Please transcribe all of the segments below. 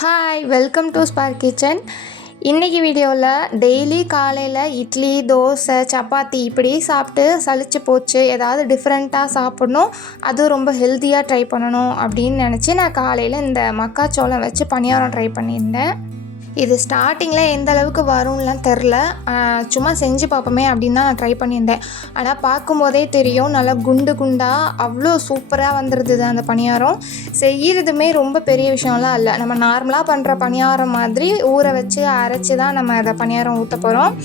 Hi, welcome to spark kitchen. இன்றைக்கி வீடியோவில் daily காலையில் இட்லி, தோசை, சப்பாத்தி இப்படி சாப்பிட்டு சலிச்சு போச்சு, ஏதாவது டிஃப்ரெண்ட்டாக சாப்பிட்ணும், அதுவும் ரொம்ப ஹெல்த்தியாக ட்ரை பண்ணணும் அப்படின்னு நினச்சி நான் காலையில் இந்த மக்காச்சோளம் வச்சு பணியாரம் ட்ரை பண்ணியிருந்தேன். இது ஸ்டார்டிங்கில் எந்த அளவுக்கு வரும்லாம் தெரில, சும்மா செஞ்சு பார்ப்போமே அப்படின்னு தான் நான் ட்ரை பண்ணியிருந்தேன். ஆனால் பார்க்கும்போதே தெரியும், நல்லா குண்டு குண்டாக அவ்வளோ சூப்பராக வந்துடுது அந்த பணியாரம். செய்கிறதுமே ரொம்ப பெரிய விஷயம்லாம் இல்லை, நம்ம நார்மலாக பண்ணுற பணியாரம் மாதிரி ஊற வச்சு அரைச்சி தான் நம்ம அதை பணியாரம் ஊற்ற போகிறோம்.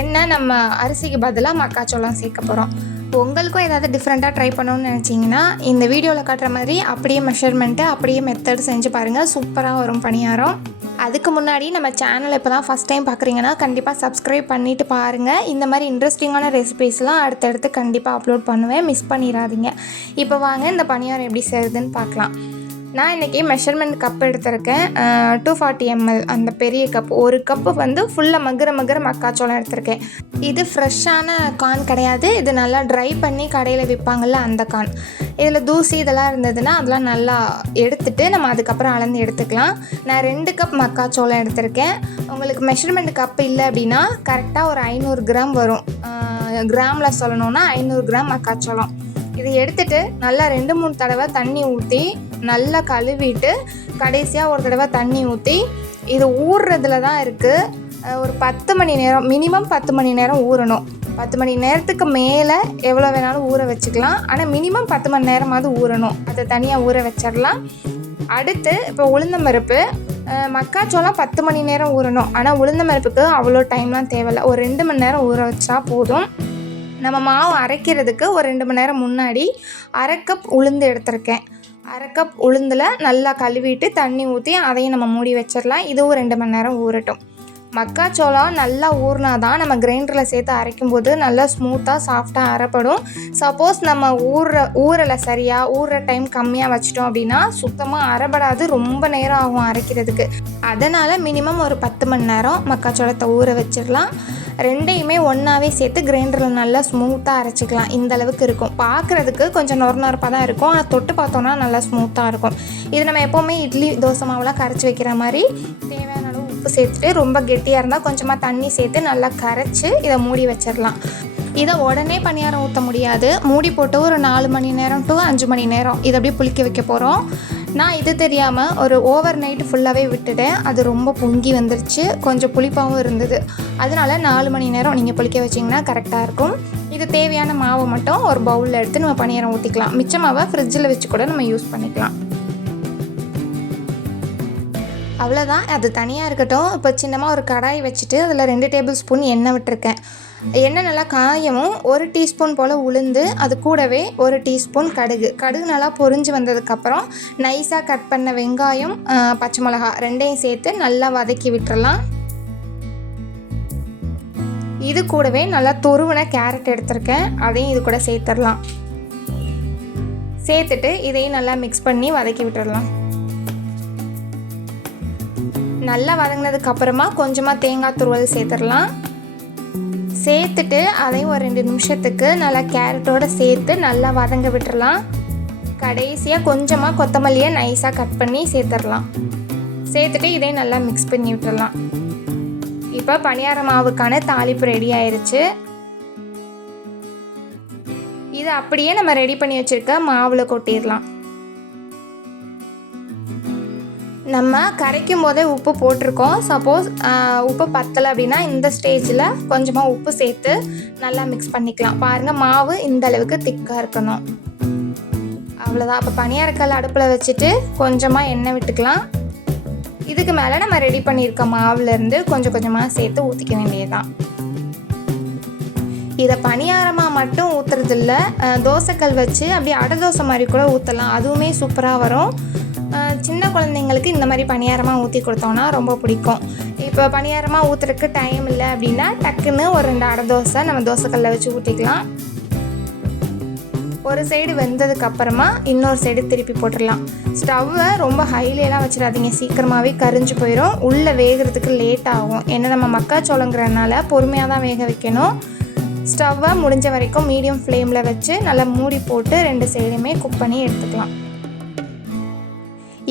என்ன நம்ம அரிசிக்கு பதிலாக மக்காச்சோளம் சேர்க்க போகிறோம். உங்களுக்கும் ஏதாவது டிஃப்ரெண்ட்டாக ட்ரை பண்ணணும்னு நினச்சிங்கன்னா இந்த வீடியோவில் காட்டுற மாதிரி அப்படியே மெஷர்மெண்ட்டு அப்படியே மெத்தட் செஞ்சு பாருங்கள், சூப்பராக வரும் பணியாரம். அதுக்கு முன்னாடி நம்ம சேனலை இப்போ தான் ஃபஸ்ட் டைம் பார்க்குறீங்கன்னா கண்டிப்பாக சப்ஸ்கிரைப் பண்ணிவிட்டு பாருங்கள். இந்த மாதிரி இன்ட்ரெஸ்டிங்கான ரெசிபீஸ்லாம் அடுத்தடுத்து கண்டிப்பாக அப்லோட் பண்ணுவேன், மிஸ் பண்ணிடாதீங்க. இப்போ வாங்க இந்த பணியாரம் எப்படி செய்யுதுன்னு பார்க்கலாம். நான் இன்றைக்கி மெஷர்மெண்ட் கப் எடுத்திருக்கேன், 240 ml அந்த பெரிய கப். ஒரு கப்பு வந்து ஃபுல்லாக மகுர மக்காச்சோளம் எடுத்திருக்கேன். இது ஃப்ரெஷ்ஷான கார்ன் கிடையாது, இது நல்லா ட்ரை பண்ணி கடையில் விற்பாங்கள்ல அந்த கார்ன். இதில் தூசி இதெல்லாம் இருந்ததுன்னா அதெல்லாம் நல்லா எடுத்துகிட்டு நம்ம அதுக்கப்புறம் அளந்து எடுத்துக்கலாம். நான் 2 கப் மக்காச்சோளம் எடுத்திருக்கேன். உங்களுக்கு மெஷர்மெண்ட் கப் இல்லை அப்படின்னா கரெக்டாக ஒரு 500 கிராம் வரும். கிராமில் சொல்லணுன்னா 500 கிராம் மக்காச்சோளம். இது எடுத்துகிட்டு நல்லா 2-3 தடவை தண்ணி ஊற்றி நல்லா கழுவிட்டு கடைசியாக ஒரு தடவை தண்ணி ஊற்றி இது ஊறுறதுல தான் இருக்குது. ஒரு 10 மணி நேரம், மினிமம் 10 மணி நேரம் ஊறணும். 10 மணி நேரத்துக்கு மேலே எவ்வளோ வேணாலும் ஊற வச்சுக்கலாம், ஆனால் மினிமம் 10 மணி நேரமாவது ஊறணும். அதை தனியாக ஊற வச்சிடலாம். அடுத்து இப்போ உளுந்தம்பருப்பு, மக்காச்சோளம் 10 மணி நேரம் ஊறணும், ஆனால் உளுந்தம்பருப்புக்கு அவ்வளோ டைம்லாம் தேவையில்லை, ஒரு 2 மணி நேரம் ஊற வச்சா போதும். நம்ம மாவு அரைக்கிறதுக்கு ஒரு 2 மணி நேரம் முன்னாடி 1/2 கப் உளுந்து எடுத்திருக்கேன். 1/2 கப் உளுந்தில் நல்லா கழுவிட்டு தண்ணி ஊற்றி அதையும் நம்ம மூடி வச்சிடலாம். இதுவும் 2 மணி நேரம் ஊறட்டும். மக்காச்சோளம் நல்லா ஊறினா தான் நம்ம கிரைண்டரில் சேர்த்து அரைக்கும்போது நல்லா ஸ்மூத்தாக சாஃப்டாக அரைப்படும். சப்போஸ் நம்ம ஊறலை சரியாக, ஊறுற டைம் கம்மியாக வச்சிட்டோம் அப்படின்னா சுத்தமாக அரைப்படாது, ரொம்ப நேரம் ஆகும் அரைக்கிறதுக்கு. அதனால் மினிமம் ஒரு 10 மணி நேரம் மக்காச்சோளத்தை ஊற வச்சிடலாம். ரெண்டையுமே ஒன்றாவே சேர்த்து கிரைண்டரில் நல்லா ஸ்மூத்தாக அரைச்சிக்கலாம். இந்த அளவுக்கு இருக்கும். பார்க்குறதுக்கு கொஞ்சம் நொறுப்பாக தான் இருக்கும், ஆனால் தொட்டு பார்த்தோன்னா நல்லா ஸ்மூத்தாக இருக்கும். இது நம்ம எப்போவுமே இட்லி, தோசை மாவுலாம் கரைச்சி வைக்கிற மாதிரி தேவையான அளவு உப்பு சேர்த்துட்டு, ரொம்ப கெட்டியாக இருந்தால் கொஞ்சமாக தண்ணி சேர்த்து நல்லா கரைச்சி இதை மூடி வச்சிடலாம். இதை உடனே பணியாரம் ஊற்ற முடியாது, மூடி போட்டு ஒரு 4 மணி நேரம் to 5 மணி நேரம் இதை அப்படியே புளிக்க வைக்க போகிறோம். நான் இது தெரியாமல் ஒரு ஓவர் நைட்டு ஃபுல்லாகவே விட்டுட்டேன். அது ரொம்ப பொங்கி வந்துருச்சு, கொஞ்சம் புளிப்பாகவும் இருந்தது. அதனால் 4 மணி நேரம் நீங்கள் புளிக்க வச்சிங்கன்னா கரெக்டாக இருக்கும். இது தேவையான மாவை மட்டும் ஒரு பவுலில் எடுத்து நம்ம பணியாரம் ஊற்றிக்கலாம். மிச்ச மாவை ஃப்ரிட்ஜில் வச்சு கூட நம்ம யூஸ் பண்ணிக்கலாம். அவ்வளோதான், அது தனியாக இருக்கட்டும். இப்போ சின்னமாக ஒரு கடாய் வச்சுட்டு அதில் 2 டேபிள் ஸ்பூன் எண்ணெய் விட்டுருக்கேன். எண்ணெய் நல்லா காயவும் 1 டீஸ்பூன் போல் உளுந்து, அது கூடவே 1 டீஸ்பூன் கடுகு நல்லா பொரிஞ்சு வந்ததுக்கப்புறம் நைஸாக கட் பண்ண வெங்காயம், பச்சை மிளகா ரெண்டையும் சேர்த்து நல்லா வதக்கி விட்டுறலாம். இது கூடவே நல்லா துருவின கேரட் எடுத்திருக்கேன், அதையும் இது கூட சேர்த்துடலாம். சேர்த்துட்டு இதையும் நல்லா மிக்ஸ் பண்ணி வதக்கி விட்டுடலாம். நல்லா வதங்கினதுக்கப்புறமா கொஞ்சமாக தேங்காய் துருவல் சேர்த்துடலாம். சேர்த்துட்டு அதையும் ஒரு 2 நிமிஷத்துக்கு நல்லா கேரட்டோடு சேர்த்து நல்லா வதங்க விட்டுறலாம். கடைசியாக கொஞ்சமாக கொத்தமல்லியை நைஸாக கட் பண்ணி சேர்த்துடலாம். சேர்த்துட்டு இதையும் நல்லா மிக்ஸ் பண்ணி விட்டுறலாம். இப்போ பணியார மாவுக்கான தாளிப்பு ரெடி ஆயிடுச்சு. இதை அப்படியே நம்ம ரெடி பண்ணி வச்சுருக்க மாவில் கொட்டிடலாம். நம்ம கரைக்கும் போதே உப்பு போட்டிருக்கோம். சப்போஸ் உப்பு பத்தலை அப்படின்னா இந்த ஸ்டேஜில் கொஞ்சமாக உப்பு சேர்த்து நல்லா மிக்ஸ் பண்ணிக்கலாம். பாருங்கள், மாவு இந்த அளவுக்கு திக்காக இருக்கணும். அவ்வளோதான். அப்போ பணியாரக்கல் அடுப்பில் வச்சுட்டு கொஞ்சமாக எண்ணெய் விட்டுக்கலாம். இதுக்கு மேலே நம்ம ரெடி பண்ணியிருக்க மாவுலேருந்து கொஞ்சம் கொஞ்சமாக சேர்த்து ஊற்றிக்க வேண்டியதுதான். இதை பணியாரமாக மட்டும் ஊற்றுறதில்ல, தோசைக்கல் வச்சு அப்படியே அடை தோசை மாதிரி கூட ஊற்றலாம், அதுவுமே சூப்பராக வரும். சின்ன குழந்தைங்களுக்கு இந்த மாதிரி பணியாரமாக ஊற்றி கொடுத்தோன்னா ரொம்ப பிடிக்கும். இப்போ பணியாரமாக ஊற்றுறதுக்கு டைம் இல்லை அப்படின்னா டக்குன்னு ஒரு 2 அடை தோசை நம்ம தோசைக்கல்லில் வச்சு ஊற்றிக்கலாம். ஒரு சைடு வெந்ததுக்கப்புறமா இன்னொரு சைடு திருப்பி போட்டுடலாம். ஸ்டவ்வை ரொம்ப ஹைலேலாம் வச்சிடாதீங்க, சீக்கிரமாகவே கரிஞ்சு போயிடும். உள்ளே வேகிறதுக்கு லேட் ஆகும். ஏன்னா நம்ம மக்காச்சோளங்கிறதுனால பொறுமையாக தான் வேக வைக்கணும். ஸ்டவ்வை முடிஞ்ச வரைக்கும் மீடியம் ஃப்ளேமில் வச்சு நல்லா மூடி போட்டு 2 சைடுமே குக் பண்ணி எடுத்துக்கலாம்.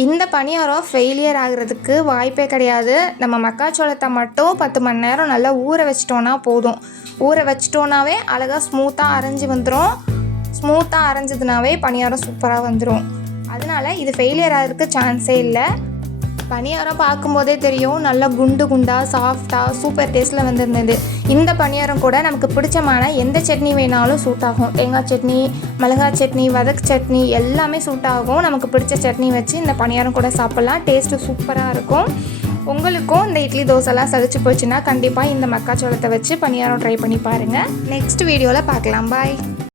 இந்த பணியாரம் ஃபெயிலியர் ஆகிறதுக்கு வாய்ப்பே கிடையாது. நம்ம மக்காச்சோளத்தை மட்டும் 10 மணி நேரம் நல்லா ஊற வச்சிட்டோன்னா போதும். ஊற வச்சிட்டோன்னாவே அழகாக ஸ்மூத்தாக அரைஞ்சி வந்துடும். ஸ்மூத்தாக அரைஞ்சதுனாவே பணியாரம் சூப்பராக வந்துடும். அதனால் இது ஃபெயிலியர் ஆகிறதுக்கு சான்ஸே இல்லை. பணியாரம் பார்க்கும்போதே தெரியும், நல்லா குண்டு குண்டாக சாஃப்டாக சூப்பர் டேஸ்ட்டில் வந்துருந்தது. இந்த பணியாரம் கூட நமக்கு பிடிச்சமான எந்த சட்னி வேணாலும் சூட் ஆகும். தேங்காய் சட்னி, மிளகாய் சட்னி, வதக்கு சட்னி எல்லாமே சூட் ஆகும். நமக்கு பிடிச்ச சட்னி வச்சு இந்த பணியாரம் கூட சாப்பிட்லாம். டேஸ்ட்டு சூப்பராக இருக்கும். உங்களுக்கும் இந்த இட்லி தோசைலாம் சலிச்சு போச்சுன்னா கண்டிப்பாக இந்த மக்காச்சோளத்தை வச்சு பணியாரம் ட்ரை பண்ணி பாருங்கள். நெக்ஸ்ட் வீடியோவில் பார்க்கலாம். பாய்.